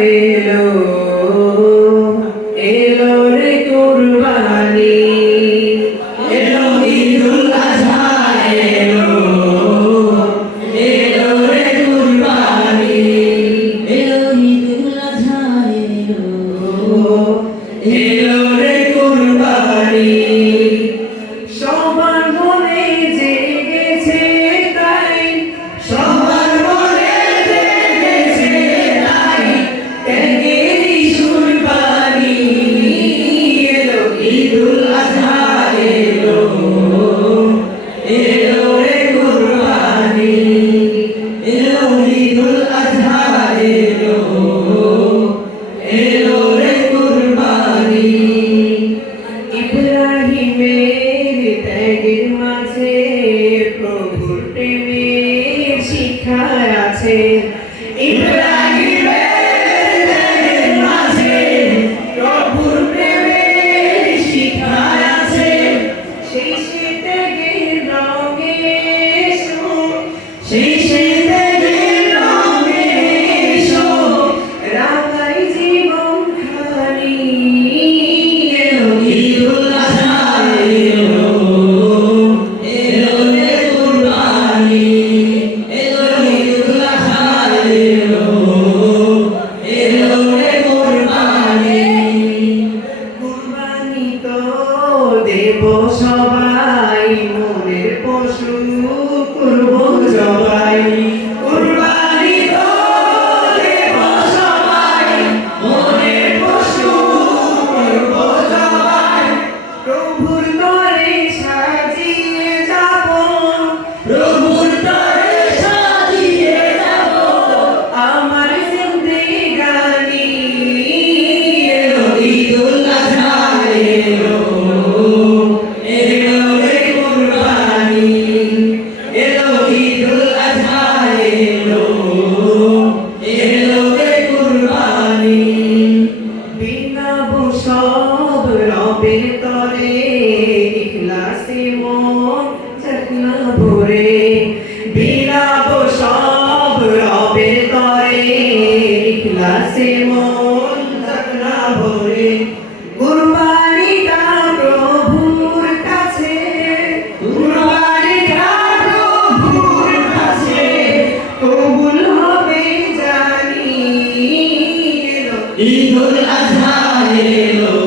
এলো এলো রে কুরবানি এলো ঈদুল আযহা এলো এলো রে কুরবানি এলো ঈদুল আযহা এলো এলো রে কুরবানি সবার মনে জেগেছে তাই সবার মনে জেগেছে তাই ত্যাগেরই কুরবানি এলো ঈদুল আযহা এলো এলো রে কুরবানি এলো ঈদুল আযহা এলো এলো রে কুরবানি ইব্রাহিমের ত্যাগের মাঝে প্রভুর প্রেমের শিক্ষা আছে ইব্রাহিমের ত্যাগের মাঝে প্রভুর প্রেমের শিক্ষা আছে সেই ত্যাগের রঙে এসো সেই ত্যাগের রঙে এসো রাঙাই জীবন খানি এলো ঈদুল আযহা এলো এলো রে কুরবানি এলো ঈদুল আযহা এলো এলো রে কুরবানি কুরবানি তো দেব সবাই মনের পশু করব জবাই কুরবানি তো দেব সবাই মনের পশু করব জবাই প্রভুর তরে সাজিয়ে যাব প্রভুর তরে সাজিয়ে যাব আমার জিন্দেগানি এলো ঈদুল আযহা এলো এলো রে কুরবানি এলো ঈদুল আযহা এলো এলো রে কুরবানি বিনাবো সব রবের তরে ইখলাসে মন চাকনা ভরে বিলাবো সব রবের তরে ইখলাসে মন চাকনা ভরে কুরবানিটা প্রভুর কাছে কুরবানিটা প্রভুর কাছে কবুল হবে জানি এলো ঈদুল আযহা এলো